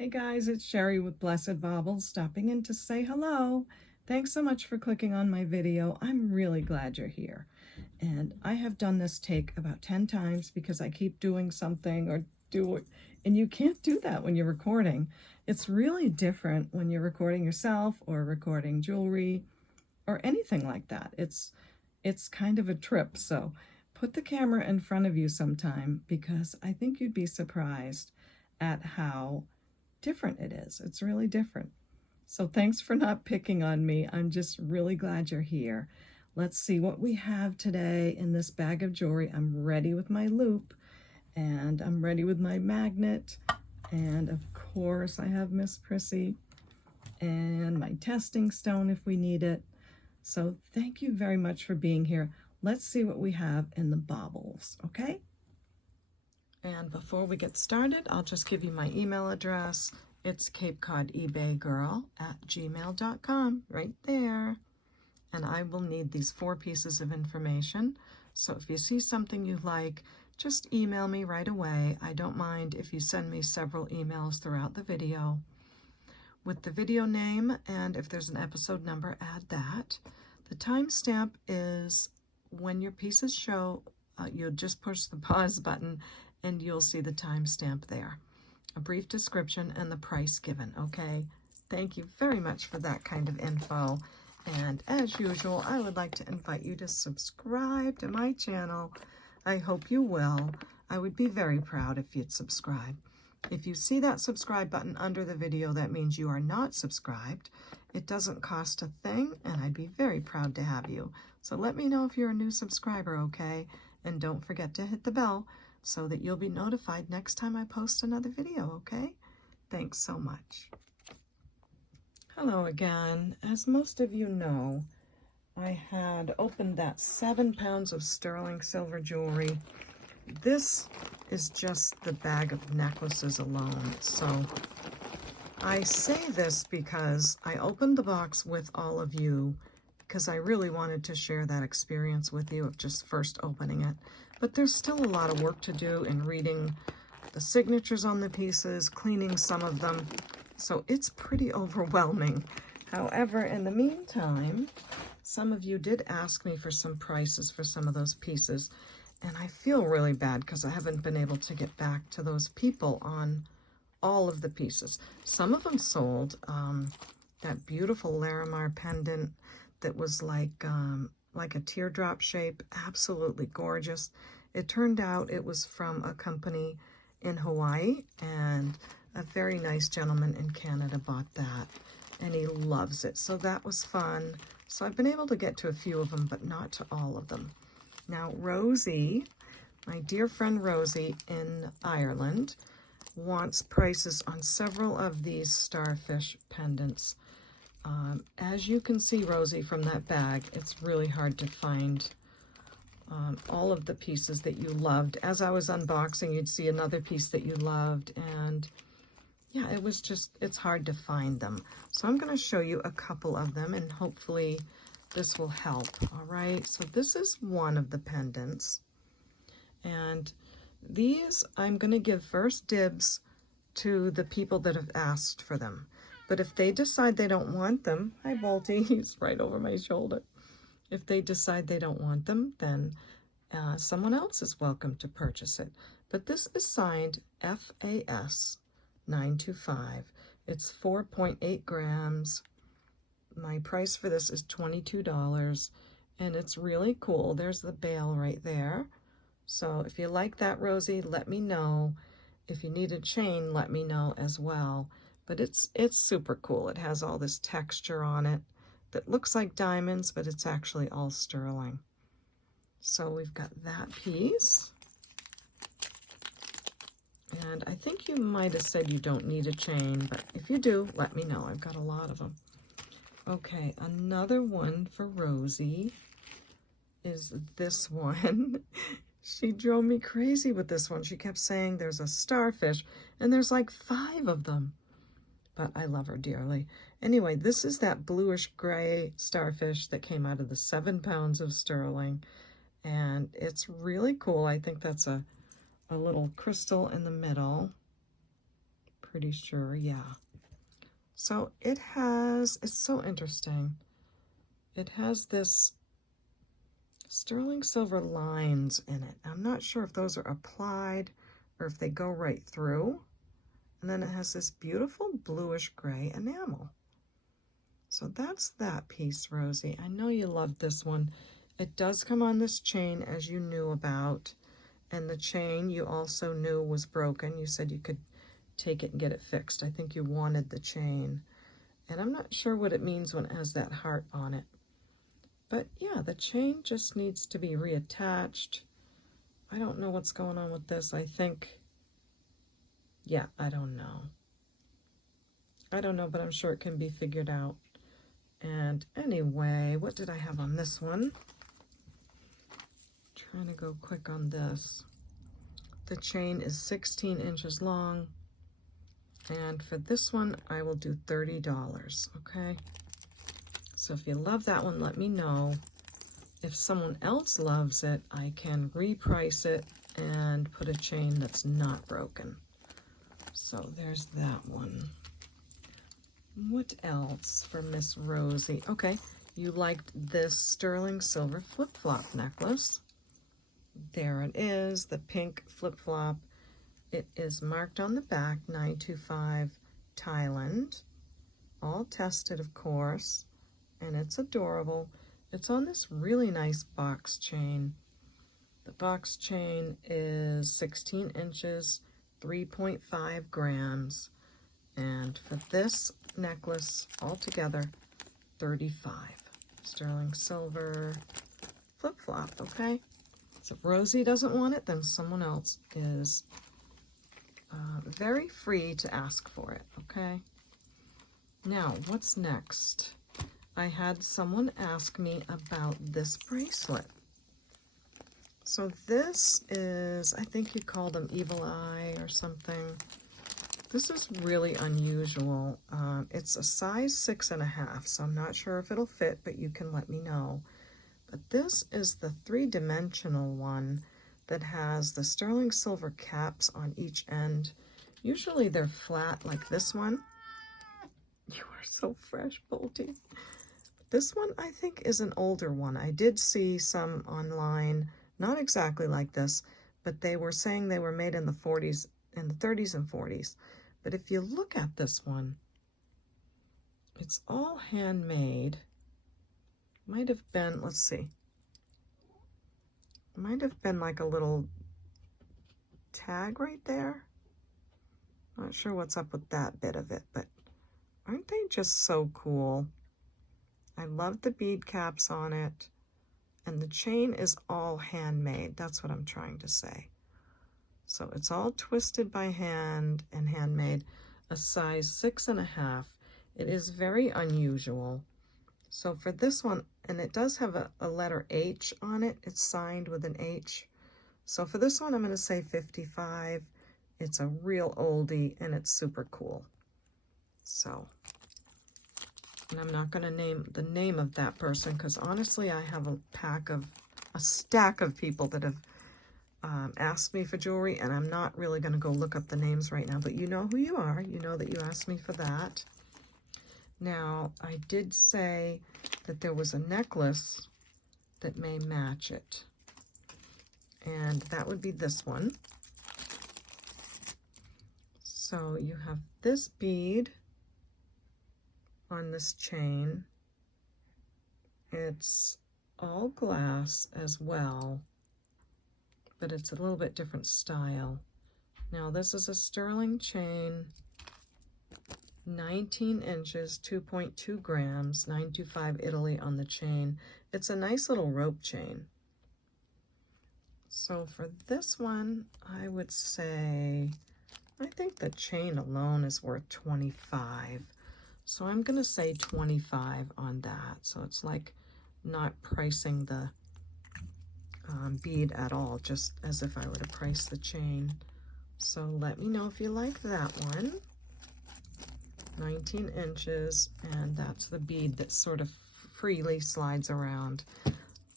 Hey guys, it's Sherry with Blessed Baubles stopping in to say hello. Thanks so much for clicking on my video. I'm really glad you're here. And I have done this take about 10 times because I keep doing something or do it. And you can't do that when you're recording. It's really different when you're recording yourself or recording jewelry or anything like that. It's kind of a trip. So put the camera in front of you sometime because I think you'd be surprised at how different it is. It's really different. So thanks for not picking on me. I'm just really glad you're here. Let's see what we have today in this bag of jewelry. I'm ready with my loop and I'm ready with my magnet. And of course I have Miss Prissy and my testing stone if we need it. So thank you very much for being here. Let's see what we have in the baubles, okay? And before we get started, I'll just give you my email address. It's CapeCodEbayGirl@gmail.com, right there. And I will need these 4 pieces of information. So if you see something you like, just email me right away. I don't mind if you send me several emails throughout the video. With the video name, and if there's an episode number, add that. The timestamp is when your pieces show, you'll just push the pause button and you'll see the timestamp there. A brief description and the price given, okay? Thank you very much for that kind of info. And as usual, I would like to invite you to subscribe to my channel. I hope you will. I would be very proud if you'd subscribe. If you see that subscribe button under the video, that means you are not subscribed. It doesn't cost a thing, and I'd be very proud to have you. So let me know if you're a new subscriber, okay? And don't forget to hit the bell so that you'll be notified next time I post another video, okay? Thanks so much. Hello again. As most of you know, I had opened that 7 pounds of sterling silver jewelry. This is just the bag of necklaces alone. So I say this because I opened the box with all of you because I really wanted to share that experience with you of just first opening it. But there's still a lot of work to do in reading the signatures on the pieces, cleaning some of them. So it's pretty overwhelming. However, in the meantime, some of you did ask me for some prices for some of those pieces. And I feel really bad because I haven't been able to get back to those people on all of the pieces. Some of them sold. That beautiful Larimar pendant that was like a teardrop shape, absolutely gorgeous. It turned out it was from a company in Hawaii, and a very nice gentleman in Canada bought that, and he loves it. So that was fun. So I've been able to get to a few of them, but not to all of them. Now, Rosie, my dear friend Rosie in Ireland, wants prices on several of these starfish pendants. As you can see, Rosie, from that bag, it's really hard to find all of the pieces that you loved. As I was unboxing, you'd see another piece that you loved, and yeah, it's hard to find them. So I'm going to show you a couple of them, and hopefully this will help. All right, so this is one of the pendants, and these I'm going to give first dibs to the people that have asked for them. But if they decide they don't want them, hi Bolty, he's right over my shoulder. If they decide they don't want them, then someone else is welcome to purchase it. But this is signed FAS 925. It's 4.8 grams. My price for this is $22, and it's really cool. There's the bail right there. So if you like that, Rosie, let me know. If you need a chain, let me know as well. But it's super cool. It has all this texture on it that looks like diamonds, but it's actually all sterling. So we've got that piece. And I think you might have said you don't need a chain, but if you do, let me know. I've got a lot of them. Okay, another one for Rosie is this one. She drove me crazy with this one. She kept saying there's a starfish, and there's like 5 of them. But I love her dearly. Anyway, this is that bluish gray starfish that came out of the 7 pounds of sterling. And it's really cool. I think that's a little crystal in the middle. pretty sure, yeah. So it has, it's so interesting. It has this sterling silver lines in it. I'm not sure if those are applied or if they go right through. And then it has this beautiful bluish gray enamel. So that's that piece, Rosie. I know you loved this one. It does come on this chain, as you knew about. And the chain you also knew was broken. You said you could take it and get it fixed. I think you wanted the chain. And I'm not sure what it means when it has that heart on it. But yeah, the chain just needs to be reattached. I don't know what's going on with this. I think, yeah, I don't know. I don't know, but I'm sure it can be figured out. And anyway, what did I have on this one? Trying to go quick on this. The chain is 16 inches long. And for this one, I will do $30, okay? So if you love that one, let me know. If someone else loves it, I can reprice it and put a chain that's not broken. So there's that one. What else for Miss Rosie? Okay, you liked this sterling silver flip-flop necklace. There it is, the pink flip-flop. It is marked on the back, 925 Thailand. All tested, of course. And it's adorable. It's on this really nice box chain. The box chain is 16 inches, 3.5 grams. And for this necklace altogether, $35. Sterling silver flip-flop, okay? So if Rosie doesn't want it, then someone else is very free to ask for it, okay? Now, what's next? I had someone ask me about this bracelet. So this is, I think you call them evil eye or something. This is really unusual. It's a size 6.5, so I'm not sure if it'll fit, but you can let me know. But this is the 3-dimensional one that has the sterling silver caps on each end. Usually they're flat like this one. You are so fresh, Bolty. This one, I think, is an older one. I did see some online, not exactly like this, but they were saying they were made in the 40s, in the 30s and 40s. But if you look at this one, it's all handmade. Might have been, let's see. Might have been like a little tag right there. Not sure what's up with that bit of it, but aren't they just so cool? I love the bead caps on it, and the chain is all handmade. That's what I'm trying to say. So it's all twisted by hand and handmade, a size 6.5. It is very unusual. So for this one, and it does have a letter H on it. It's signed with an H. So for this one, I'm going to say 55. It's a real oldie, and it's super cool. So, and I'm not going to name the name of that person, because honestly, I have a stack of people that have asked me for jewelry, and I'm not really going to go look up the names right now, but you know who you are. You know that you asked me for that. Now, I did say that there was a necklace that may match it, and that would be this one. So you have this bead on this chain. It's all glass as well, but it's a little bit different style. Now this is a sterling chain, 19 inches, 2.2 grams, 925 Italy on the chain. It's a nice little rope chain. So for this one, I would say, I think the chain alone is worth 25. So I'm going to say 25 on that. So it's like not pricing the bead at all, just as if I were to price the chain. So let me know if you like that one. 19 inches, and that's the bead that sort of freely slides around.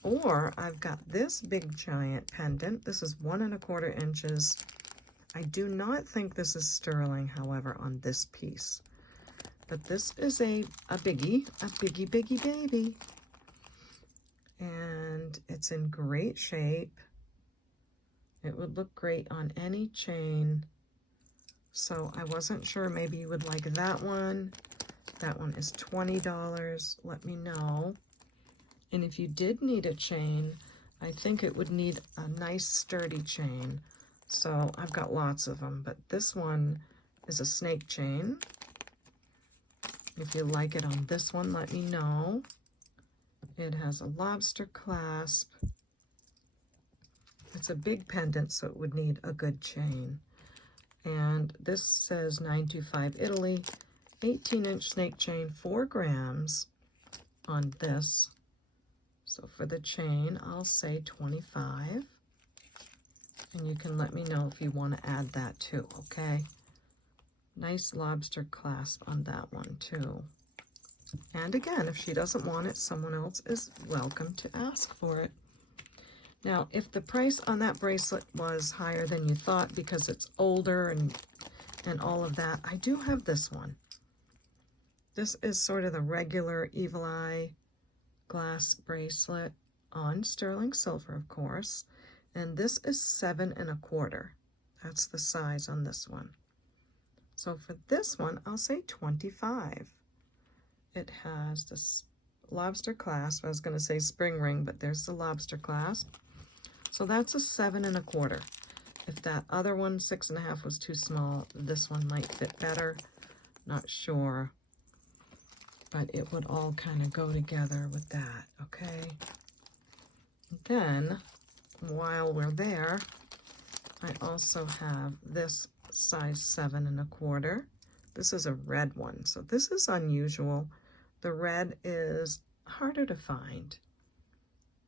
Or I've got this big giant pendant. This is 1¼ inches. I do not think this is sterling, however, on this piece. But this is a biggie, biggie baby. And it's in great shape. It would look great on any chain. So I wasn't sure, maybe you would like that one. That one is $20. Let me know. And if you did need a chain, I think it would need a nice sturdy chain. So I've got lots of them, but this one is a snake chain. If you like it on this one, let me know. It has a lobster clasp. It's a big pendant, so it would need a good chain. And this says 925 Italy, 18-inch snake chain, 4 grams on this. So for the chain, I'll say 25. And you can let me know if you want to add that too, okay? Nice lobster clasp on that one too. And again, if she doesn't want it, someone else is welcome to ask for it. Now, if the price on that bracelet was higher than you thought because it's older and all of that, I do have this one. This is sort of the regular Evil Eye glass bracelet on sterling silver, of course. And this is 7 1/4. That's the size on this one. So for this one, I'll say 25. It has this lobster clasp. I was going to say spring ring, but there's the lobster clasp. So that's a 7 1/4. If that other one, 6 1/2, was too small, this one might fit better. Not sure. But it would all kind of go together with that, okay? Then, while we're there, I also have this size 7 1/4. This is a red one, so this is unusual. The red is harder to find.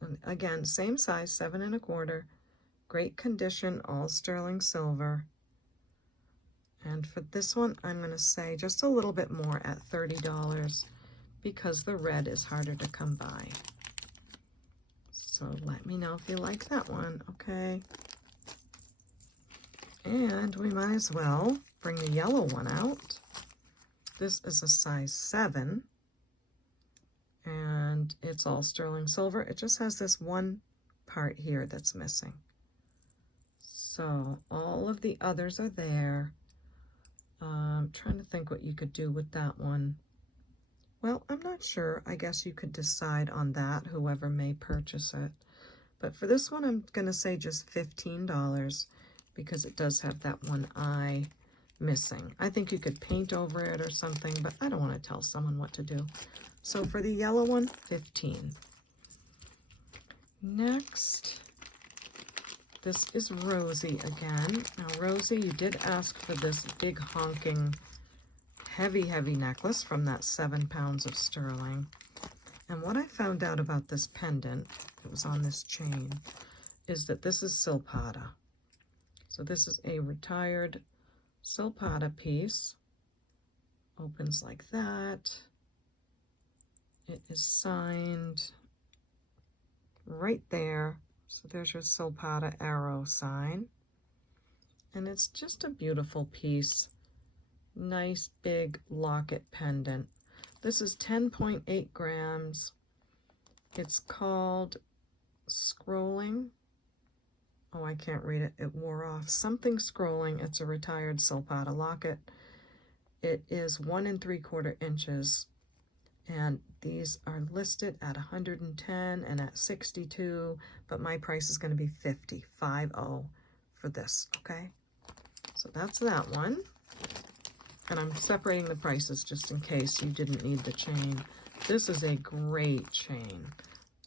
And again, same size, 7 1/4. Great condition, all sterling silver. And for this one, I'm going to say just a little bit more at $30 because the red is harder to come by. So let me know if you like that one, okay? And we might as well bring the yellow one out. This is a size 7. And it's all sterling silver. It just has this one part here that's missing. So all of the others are there. I'm trying to think what you could do with that one. Well, I'm not sure. I guess you could decide on that, whoever may purchase it. But for this one, I'm going to say just $15 because it does have that one eye missing. I think you could paint over it or something, but I don't want to tell someone what to do. So for the yellow one, 15. Next, this is Rosie again. Now, Rosie, you did ask for this big honking, heavy necklace from that 7 pounds of sterling. And what I found out about this pendant, it was on this chain, is that this is silpata. So this is a retired silpata piece. Opens like that. It is signed right there. So there's your silpata arrow sign. And it's just a beautiful piece. Nice big locket pendant. This is 10.8 grams. It's called Scrolling. Oh, I can't read it. It wore off. Something Scrolling. It's a retired silpata locket. It is 1 3/4 inches. And these are listed at 110 and at 62, but my price is going to be 50 for this, okay? So that's that one. And I'm separating the prices just in case you didn't need the chain. This is a great chain.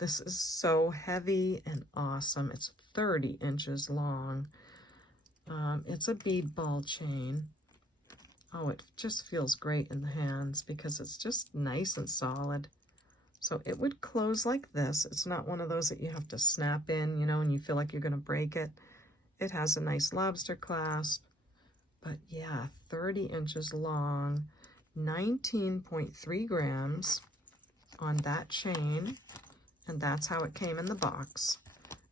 This is so heavy and awesome. It's 30 inches long. It's a bead ball chain. Oh, it just feels great in the hands because it's just nice and solid. So it would close like this. It's not one of those that you have to snap in, you know, and you feel like you're going to break it. It has a nice lobster clasp. But yeah, 30 inches long, 19.3 grams on that chain. And that's how it came in the box.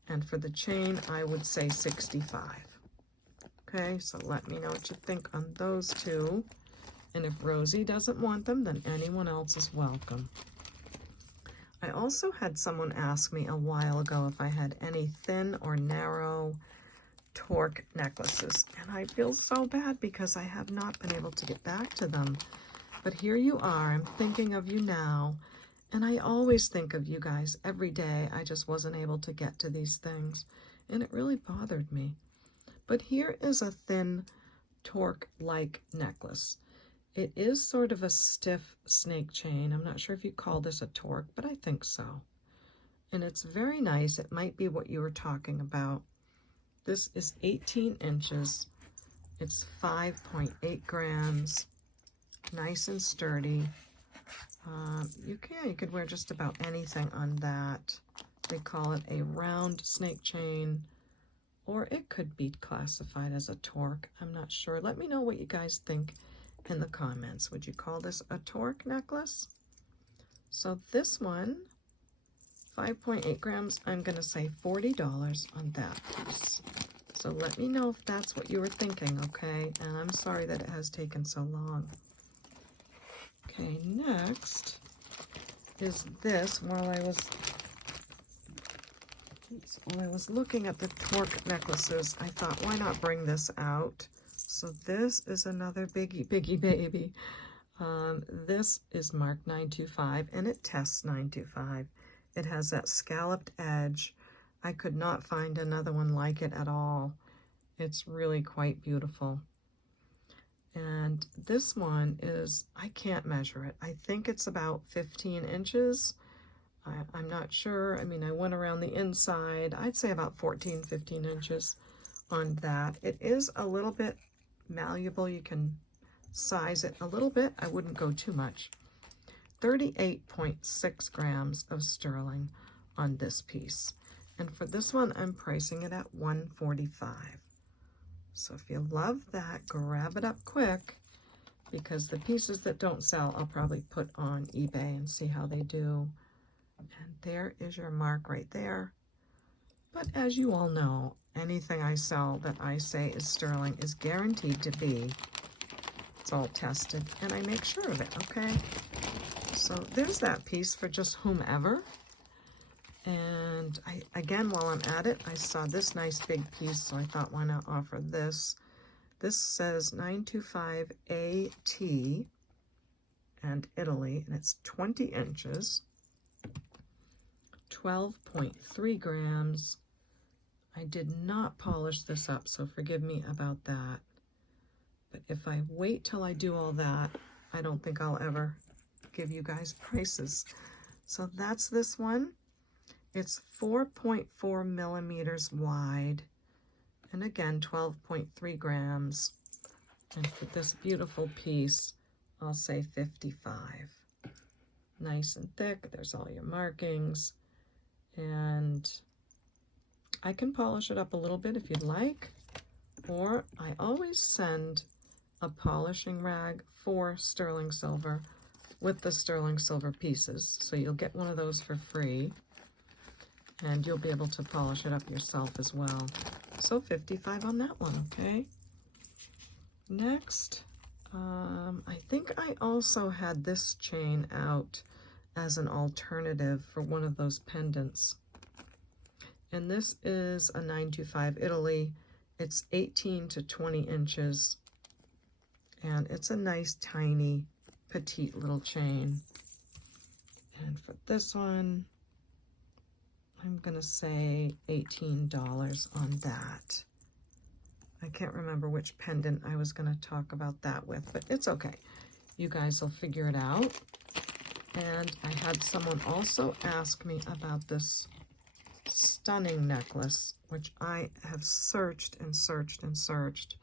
And for the chain, I would say 65. okay? So let me know what you think on those two. And if Rosie doesn't want them, then anyone else is welcome. I also had someone ask me a while ago if I had any thin or narrow torque necklaces. And I feel so bad because I have not been able to get back to them. But here you are. I'm thinking of you now. And I always think of you guys every day. I just wasn't able to get to these things. And it really bothered me. But here is a thin torque-like necklace. It is sort of a stiff snake chain. I'm not sure if you call this a torque, but I think so. And it's very nice. It might be what you were talking about. This is 18 inches. It's 5.8 grams. Nice and sturdy. You could wear just about anything on that. They call it a round snake chain, or it could be classified as a torque. I'm not sure. Let me know what you guys think in the comments. Would you call this a torque necklace? So this one, 5.8 grams, I'm going to say $40 on that piece. So let me know if that's what you were thinking, okay? And I'm sorry that it has taken so long. Okay, next is this. While I was looking at the torque necklaces, I thought, why not bring this out? So this is another biggie baby. This is marked 925 and it tests 925. It has that scalloped edge. I could not find another one like it at all. It's really quite beautiful. And this one is, I can't measure it. I think it's about 15 inches. I'm not sure. I mean, I went around the inside. I'd say about 14, 15 inches on that. It is a little bit malleable. You can size it a little bit. I wouldn't go too much. 38.6 grams of sterling on this piece. And for this one, I'm pricing it at $145. So if you love that, grab it up quick, because the pieces that don't sell, I'll probably put on eBay and see how they do. And there is your mark right there. But as you all know, anything I sell that I say is sterling is guaranteed to be. It's all tested, and I make sure of it, okay? So there's that piece for just whomever. And again, while I'm at it, I saw this nice big piece, so I thought, why not offer this? This says 925 AT and Italy, and it's 20 inches, 12.3 grams. I did not polish this up, so forgive me about that. But if I wait till I do all that, I don't think I'll ever give you guys prices. So that's this one. It's 4.4 millimeters wide, and again, 12.3 grams. And for this beautiful piece, I'll say 55. Nice and thick. There's all your markings. And I can polish it up a little bit if you'd like, or I always send a polishing rag for sterling silver with the sterling silver pieces. So you'll get one of those for free, and you'll be able to polish it up yourself as well. So 55 on that one, okay? Next, I think I also had this chain out as an alternative for one of those pendants. And this is a 925 Italy. It's 18 to 20 inches. And it's a nice, tiny, petite little chain. And for this one, I'm going to say $18 on that. I can't remember which pendant I was going to talk about that with, but it's okay. You guys will figure it out. And I had someone also ask me about this stunning necklace, which I have searched and searched and searched.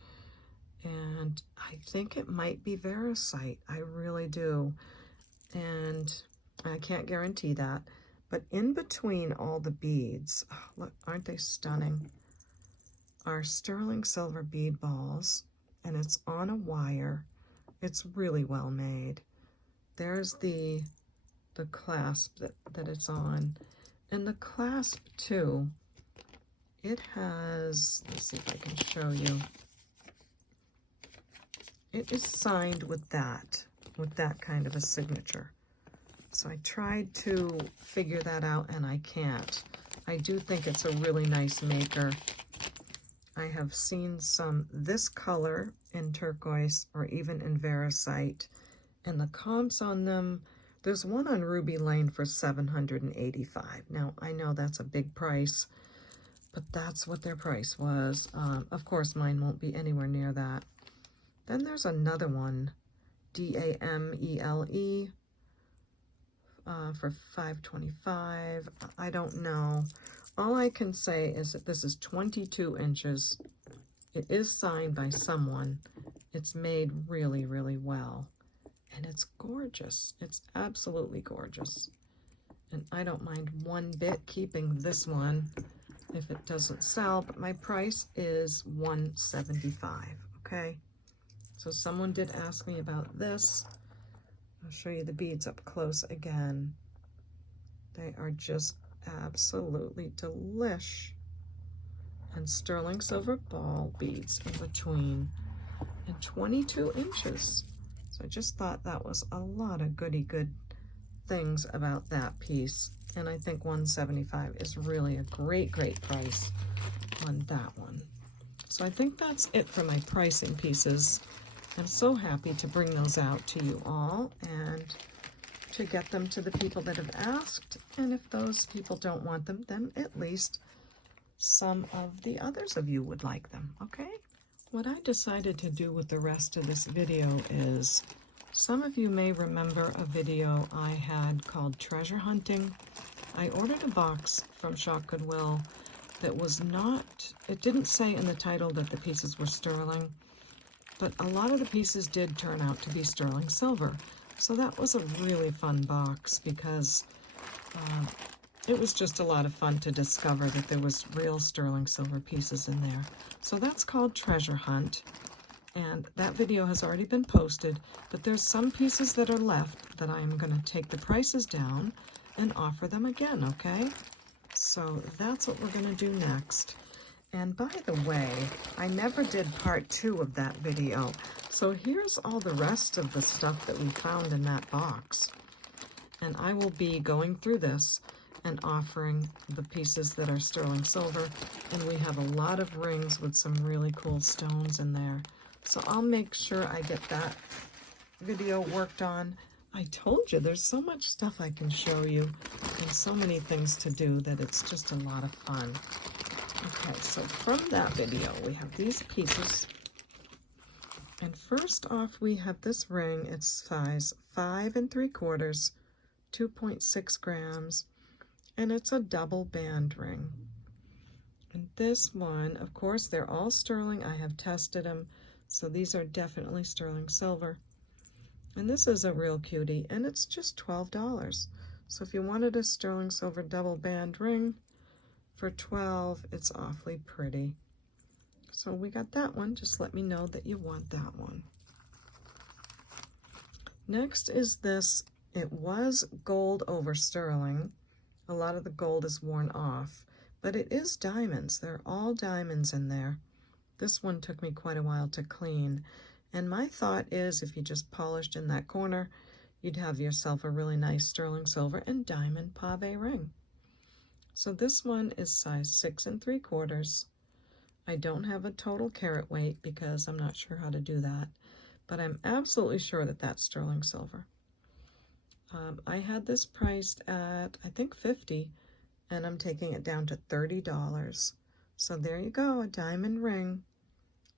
And I think it might be Veracite. I really do. And I can't guarantee that. But in between all the beads, oh, look, aren't they stunning, are sterling silver bead balls, and it's on a wire. It's really well made. There's the clasp that it's on. And the clasp too, it has, let's see if I can show you. it is signed with that kind of a signature. So I tried to figure that out and I can't. I do think it's a really nice maker. I have seen some this color in turquoise or even in Veracite, and the comps on them, there's one on Ruby Lane for $785. Now, I know that's a big price, but that's what their price was. Of course, mine won't be anywhere near that. Then there's another one, Damele, for $525. I don't know. All I can say is that this is 22 inches. It is signed by someone. It's made really, really well. And it's gorgeous. It's absolutely gorgeous. And I don't mind one bit keeping this one if it doesn't sell, but my price is $175, okay? So someone did ask me about this. I'll show you the beads up close again. They are just absolutely delish. And sterling silver ball beads in between. And 22 inches. So I just thought that was a lot of good things about that piece. And I think $175 is really a great price on that one. So I think that's it for my pricing pieces. I'm so happy to bring those out to you all and to get them to the people that have asked. And if those people don't want them, then at least some of the others of you would like them, okay? What I decided to do with the rest of this video is, some of you may remember a video I had called Treasure Hunting. I ordered a box from Shop Goodwill that was not, it didn't say in the title that the pieces were sterling, but a lot of the pieces did turn out to be sterling silver. So that was a really fun box because it was just a lot of fun to discover that there was real sterling silver pieces in there. So that's called Treasure Hunt, and that video has already been posted, but there's some pieces that are left that I am going to take the prices down and offer them again, okay? So that's what we're going to do next. And by the way, I never did part 2 of that video, so here's all the rest of the stuff that we found in that box. And I will be going through this and offering the pieces that are sterling silver, and we have a lot of rings with some really cool stones in there. So I'll make sure I get that video worked on. I told you there's so much stuff I can show you and so many things to do that it's just a lot of fun. Okay, so from that video we have these pieces, and first off we have this ring. It's size 5 3/4, 2.6 grams, and it's a double band ring. And this one, of course, they're all sterling. I have tested them, so these are definitely sterling silver. And this is a real cutie, and it's just $12. So if you wanted a sterling silver double band ring for $12, it's awfully pretty. So we got that one. Just let me know that you want that one. Next is this. It was gold over sterling. A lot of the gold is worn off, but it is diamonds. They're all diamonds in there. This one took me quite a while to clean. And my thought is if you just polished in that corner, you'd have yourself a really nice sterling silver and diamond pave ring. So this one is size 6 3/4. I don't have a total carat weight because I'm not sure how to do that, but I'm absolutely sure that that's sterling silver. I had this priced at, I think, $50, and I'm taking it down to $30. So there you go, a diamond ring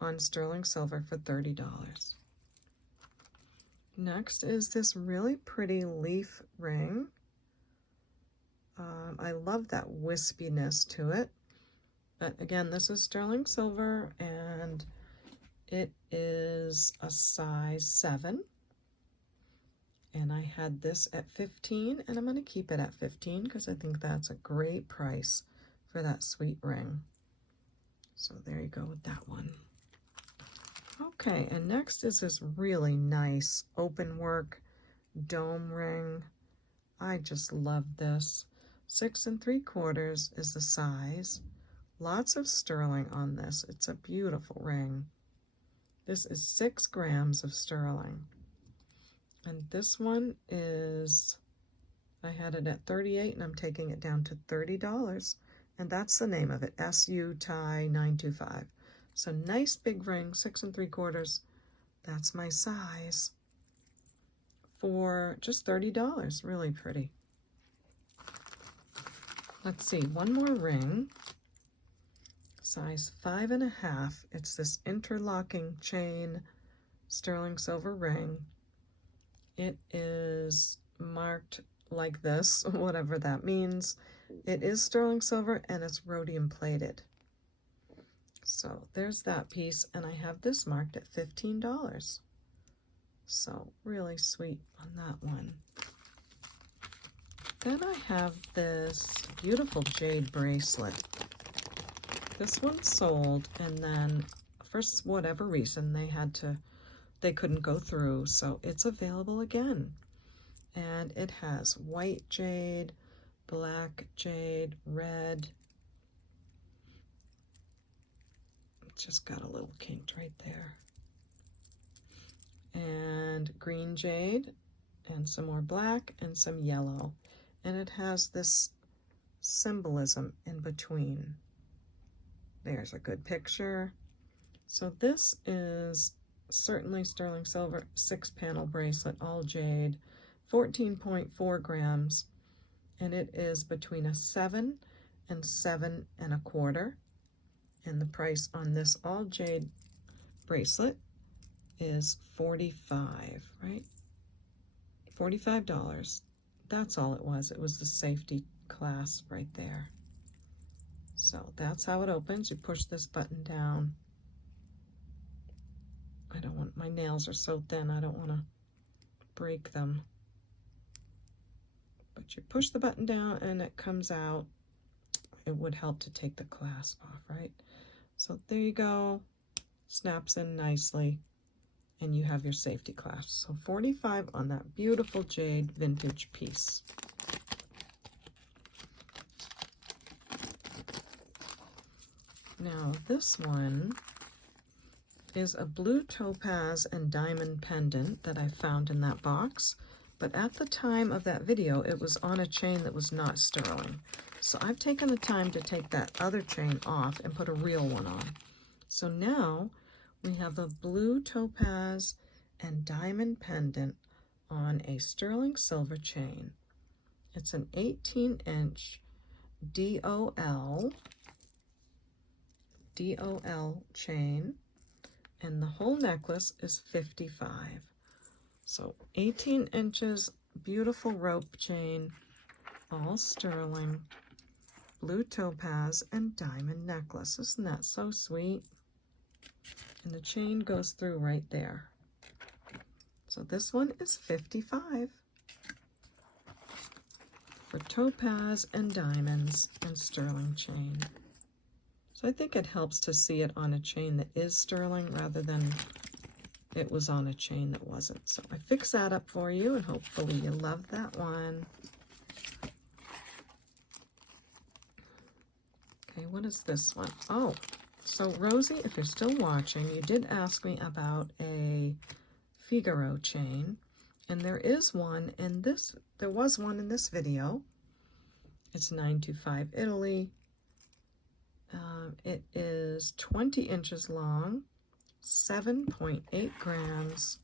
on sterling silver for $30. Next is this really pretty leaf ring. I love that wispiness to it. But again, this is sterling silver, and it is a size 7. And I had this at $15, and I'm going to keep it at $15 because I think that's a great price for that sweet ring. So there you go with that one. Okay, and next is this really nice open work dome ring. I just love this. 6 3/4 is the size. Lots of sterling on this. It's a beautiful ring. This is 6 grams of sterling. And this one is, I had it at $38 and I'm taking it down to $30. And that's the name of it, SU Tie 925. So nice big ring, 6 3/4. That's my size for just $30. Really pretty. Let's see, one more ring, size 5 1/2. It's this interlocking chain sterling silver ring. It is marked like this, whatever that means. It is sterling silver and it's rhodium plated. So there's that piece, and I have this marked at $15. So really sweet on that one. Then I have this beautiful jade bracelet. This one sold, and then for whatever reason they couldn't go through, so it's available again. And it has white jade, black jade, red. It's just got a little kinked right there. And green jade, and some more black, and some yellow. And it has this symbolism in between. There's a good picture. So this is certainly sterling silver, 6-panel bracelet, all jade, 14.4 grams, and it is between a 7 and 7 1/4. And the price on this all jade bracelet is $45, right? $45. That's all it was. It was the safety clasp right there. So that's how it opens. You push this button down. I don't want, my nails are so thin, I don't want to break them. But you push the button down and it comes out. It would help to take the clasp off, right? So there you go. Snaps in nicely. And you have your safety clasp. So $45 on that beautiful jade vintage piece. Now this one is a blue topaz and diamond pendant that I found in that box. But at the time of that video, it was on a chain that was not sterling. So I've taken the time to take that other chain off and put a real one on. So now we have a blue topaz and diamond pendant on a sterling silver chain. It's an 18-inch DOL chain, and the whole necklace is $55. So 18 inches, beautiful rope chain, all sterling, blue topaz and diamond necklace. Isn't that so sweet? And the chain goes through right there. So this one is $55 for topaz and diamonds and sterling chain. So I think it helps to see it on a chain that is sterling rather than it was on a chain that wasn't. So I fixed that up for you, and hopefully you love that one. Okay, what is this one? Oh, so Rosie, if you're still watching, you did ask me about a Figaro chain, and there is one in this, there was one in this video. It's 925 Italy. It is 20 inches long, 7.8 grams.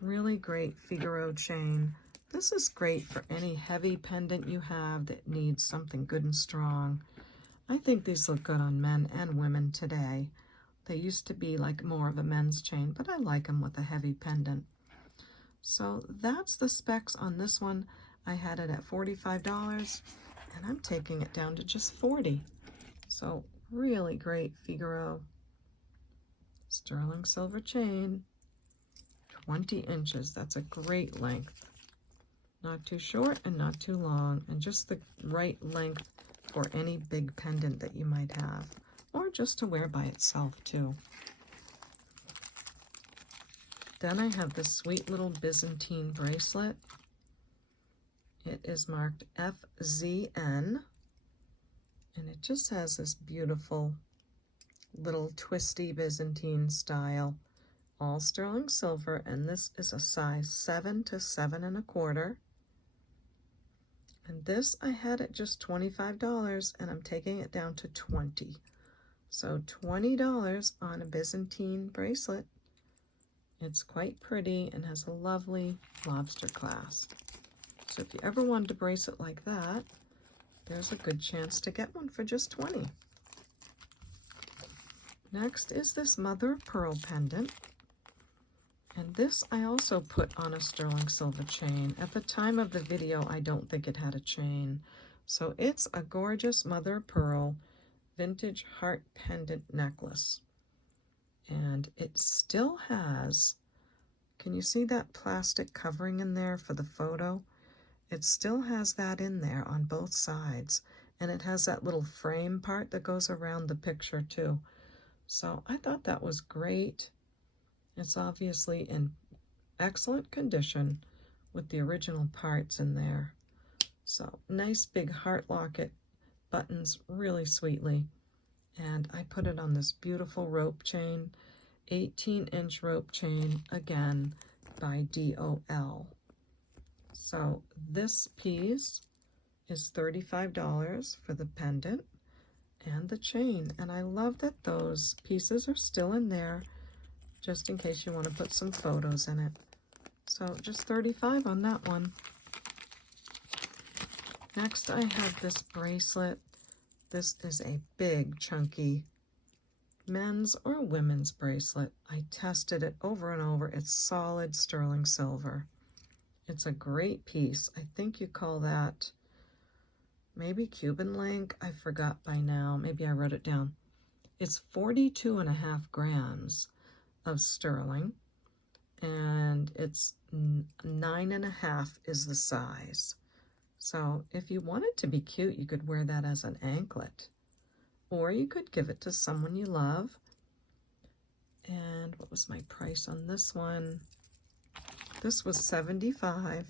Really great Figaro chain. This is great for any heavy pendant you have that needs something good and strong. I think these look good on men and women today. They used to be like more of a men's chain, but I like them with a heavy pendant. So that's the specs on this one. I had it at $45, and I'm taking it down to just $40. So really great Figaro sterling silver chain, 20 inches. That's a great length. Not too short and not too long, and just the right length for any big pendant that you might have, or just to wear by itself too. Then I have this sweet little Byzantine bracelet. It is marked FZN, and it just has this beautiful little twisty Byzantine style, all sterling silver, and this is a size 7 to 7 1/4. And this I had at just $25, and I'm taking it down to 20. So $20 on a Byzantine bracelet. It's quite pretty and has a lovely lobster clasp. So if you ever wanted a bracelet like that, there's a good chance to get one for just 20. Next is this mother of pearl pendant. And this I also put on a sterling silver chain. At the time of the video, I don't think it had a chain. So it's a gorgeous mother of pearl vintage heart pendant necklace. And it still has, can you see that plastic covering in there for the photo? It still has that in there on both sides. And it has that little frame part that goes around the picture too. So I thought that was great. It's obviously in excellent condition with the original parts in there. So nice big heart locket, buttons really sweetly. And I put it on this beautiful rope chain, 18-inch rope chain, again by DOL. So this piece is $35 for the pendant and the chain. And I love that those pieces are still in there, just in case you want to put some photos in it. So just $35 on that one. Next I have this bracelet. This is a big, chunky men's or women's bracelet. I tested it over and over. It's solid sterling silver. It's a great piece. I think you call that maybe Cuban link. I forgot by now. Maybe I wrote it down. It's 42.5 grams of sterling, and it's 9.5 is the size. So if you wanted to be cute, you could wear that as an anklet, or you could give it to someone you love. And what was my price on this one? This was $75,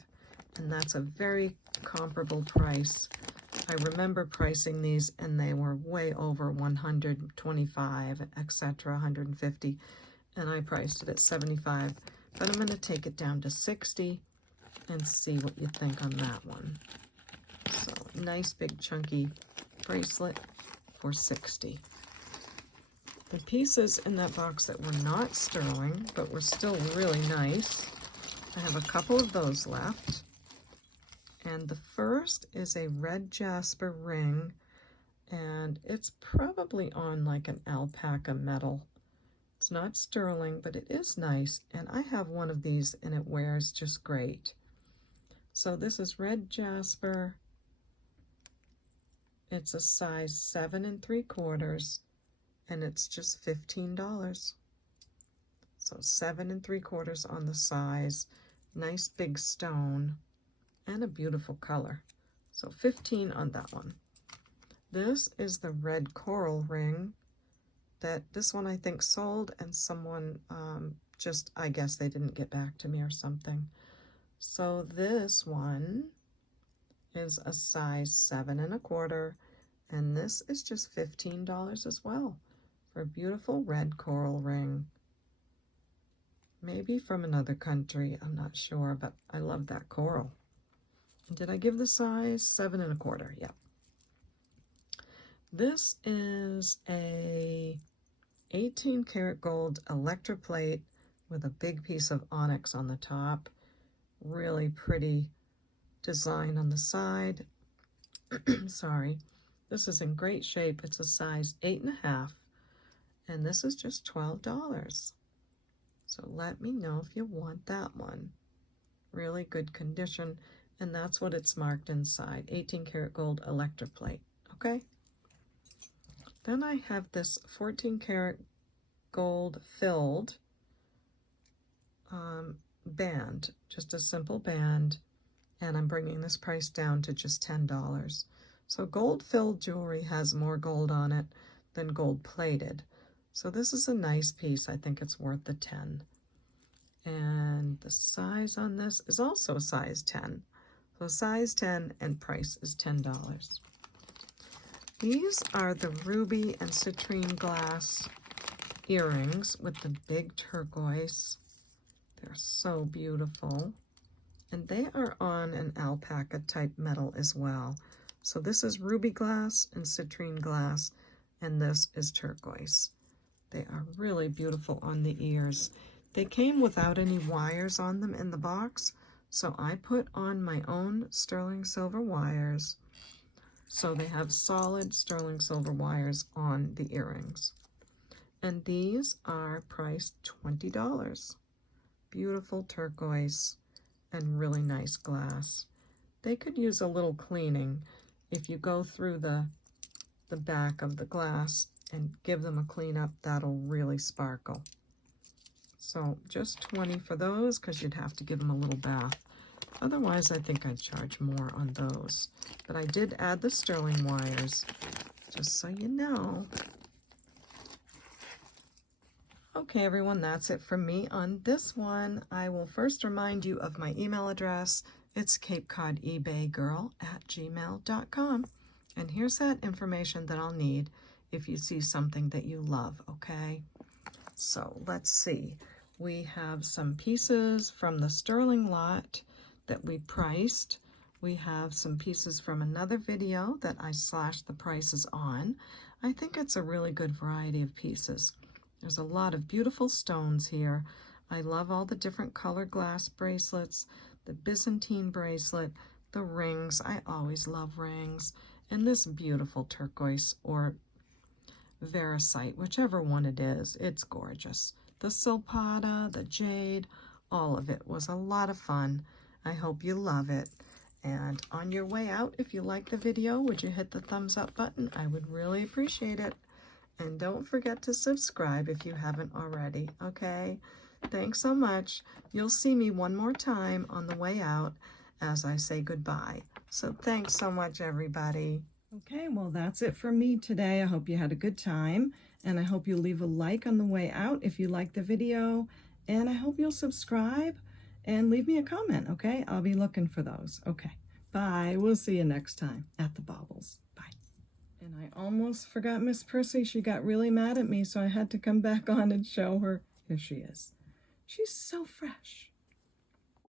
and that's a very comparable price. I remember pricing these, and they were way over 125, etc., 150, and I priced it at 75. But I'm going to take it down to 60 and see what you think on that one. So nice big chunky bracelet for 60. The pieces in that box that were not sterling but were still really nice, I have a couple of those left. And the first is a red jasper ring, and it's probably on like an alpaca metal. It's not sterling, but it is nice, and I have one of these and it wears just great. So this is red jasper. It's a size 7 3/4, and it's just $15. So 7 3/4 on the size, nice big stone, and a beautiful color. So 15 on that one. This is the red coral ring. This one I think sold, and someone just, I guess they didn't get back to me or something. So this one is a size 7 1/4, and this is just $15 as well for a beautiful red coral ring. Maybe from another country, I'm not sure, but I love that coral. And did I give the size? 7 1/4, yeah. This is a 18 karat gold electroplate with a big piece of onyx on the top. Really pretty design on the side. Sorry. This is in great shape. It's a size 8 1/2, and this is just $12. So let me know if you want that one. Really good condition, and that's what it's marked inside, 18 karat gold electroplate, okay? Then I have this 14 karat gold filled band, just a simple band, and I'm bringing this price down to just $10. So gold filled jewelry has more gold on it than gold plated. So this is a nice piece. I think it's worth the 10. And the size on this is also a size 10. So size 10 and price is $10. These are the ruby and citrine glass earrings with the big turquoise. They're so beautiful. And they are on an alpaca type metal as well. So this is ruby glass and citrine glass, and this is turquoise. They are really beautiful on the ears. They came without any wires on them in the box, so I put on my own sterling silver wires. So they have solid sterling silver wires on the earrings. And these are priced $20. Beautiful turquoise and really nice glass. They could use a little cleaning. If you go through the back of the glass and give them a clean up, that'll really sparkle. So just 20 for those, because you'd have to give them a little bath. Otherwise, I think I'd charge more on those. But I did add the sterling wires, just so you know. Okay, everyone, that's it from me on this one. I will first remind you of my email address. It's CapeCodEbayGirl@gmail.com. And here's that information that I'll need if you see something that you love, okay? So let's see. We have some pieces from the sterling lot that we priced. We have some pieces from another video that I slashed the prices on. I think it's a really good variety of pieces. There's a lot of beautiful stones here. I love all the different colored glass bracelets, the Byzantine bracelet, the rings. I always love rings. And this beautiful turquoise or veracite, whichever one it is, it's gorgeous. The silpada, the jade, all of it was a lot of fun. I hope you love it. And on your way out, if you like the video, would you hit the thumbs up button? I would really appreciate it. And don't forget to subscribe if you haven't already, okay? Thanks so much. You'll see me one more time on the way out as I say goodbye. So thanks so much, everybody. Okay, well, that's it for me today. I hope you had a good time, and I hope you'll leave a like on the way out if you liked the video, and I hope you'll subscribe and leave me a comment, okay? I'll be looking for those. Okay, bye. We'll see you next time at the Baubles. Bye. And I almost forgot Miss Prissy. She got really mad at me, so I had to come back on and show her. Here she is. She's so fresh.